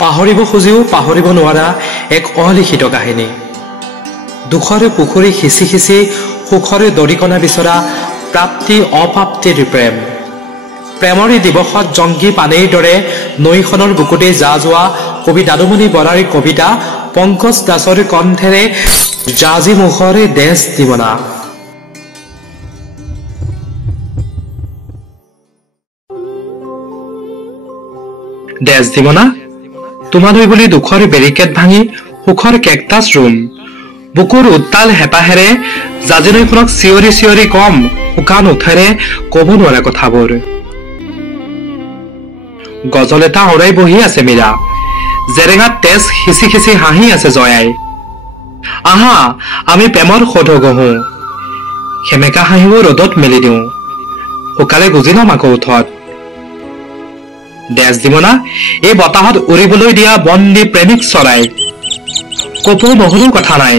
পাহৰিব খুজিও পাহৰিব নোৱাৰা এক অলিখিত কাহিনী। দুখৰে পুখুৰী সিঁচি সিঁচি সুখৰে দৰিকণা বিচৰা প্ৰাপ্তি অপ্ৰাপ্তিৰ প্ৰেম। প্ৰেমৰে দিৱসত জংকী পানেইৰ দৰে নৈখনৰ বুকুতে যা যোৱা কবি দাদুমণি বৰাৰ কবিতা পংকজ দাসৰ কণ্ঠেৰে জাজি মুখৰে দেশ দিবনা। দেশ দিবনা তোমালৈ বুলি দুখৰ বেৰিকেড ভাঙি সুখৰ কেকটাছ ৰুম। বুকুৰ উত্তাল হেঁপাহেৰে জাজি নৈখনক চিঞৰি চিঞৰি কম শুকান ওঠেৰে কব নোৱাৰা কথাবোৰ। গজল এটা অৰাই বহি আছে মীৰা, জেৰেঙাত তেজ সিঁচি সিঁচি হাঁহি আছে জয়াই। আহা আমি প্ৰেমৰ সৌধ গঢ়ো, সেমেকা হাঁহিও ৰ'দত মেলি দিওঁ, শুকালে গুজি ল'ম আকৌ উঠত। দেশ দিবনা এই বতাহত উৰিবলৈ দিয়া বন্দী প্ৰেমিক চৰাই। কপৌ নহলেও কথা নাই,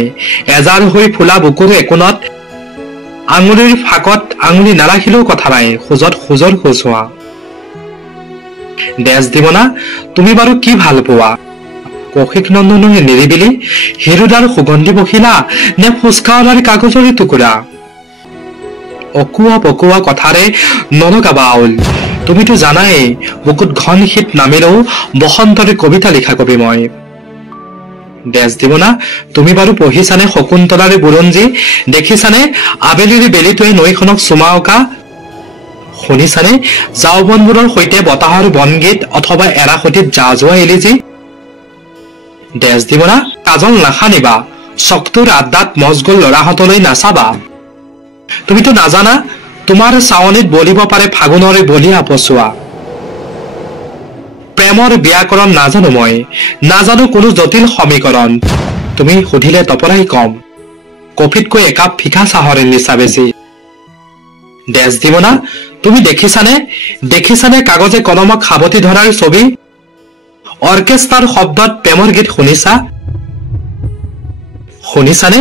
এজাৰ হৈ ফুলা বুকুৰ একোণত আঙুলিৰ ফাকত আঙুলি নাৰাখিলেও কথা নাই, খোজত খোজৰ খোজ হোৱা। দেশ দিবনা তুমি বাৰু কি ভাল পোৱা, কৌশিক নন্দনৰ নিৰিবিলি হিৰুদাৰ সুগন্ধি বখিলা নে ফুচকাৱালাৰ কাগজৰ টুকুৰা। অকুৱা পকুৱা কথাৰে নলগাবা আউল, তুমিতো জানাই বুকুত ঘন শীত নামিলেও বসন্তৰে কবিতা লিখা কবি মই। দেশ দিবনা তুমি বাৰু পঢ়িছানে শকুন্তলাৰে বুৰঞ্জী, দেখিছানে আবেলিৰ বেলিটোৱে নৈখনক চুমা অকা, শুনিছানে জাওবনবোৰৰ সৈতে বতাহৰ বনগীত অথবা এৰাসতিত যা যোৱা এলিজি। দেশ দিবনা কাজল নাখানিবা, চকটোৰ আড্ডাত মজগুল লৰাহঁতলৈ নাচাবা। তুমিতো নাজানা তোমাৰ চাৱনিত বলিব পাৰে ফাগুনৰে বলিয়া পচোৱা। প্ৰেমৰ ব্যাকৰণ নাজানো মই, নাজানো কোনো জটিল সমীকৰণ, তুমি সুধিলে তপৰাই কম, কফিতকৈ একাপ ফিকা চাহৰে নিচা বেছি। দেশ দিবনা তুমি দেখিছানে কাগজে কলমক সাৱটি ধৰাৰ ছবি, অৰ্কেষ্ট্ৰাৰ শব্দত প্ৰেমৰ গীত শুনিছানে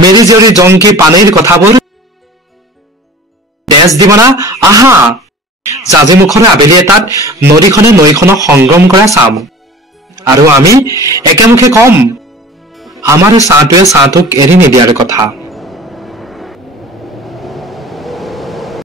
মেৰি জীয়ৰী জংকী পানেইৰ কথাবোৰ। দেশ দিবনা আহা জাজিমুখৰে আবেলি এটাত নদীখনে নৈখনক সংগ্ৰম কৰা চাম, আৰু আমি একেমুখে কম আমাৰ ছাঁটোৱে ছাঁটোক এৰি নিদিয়াৰ কথা।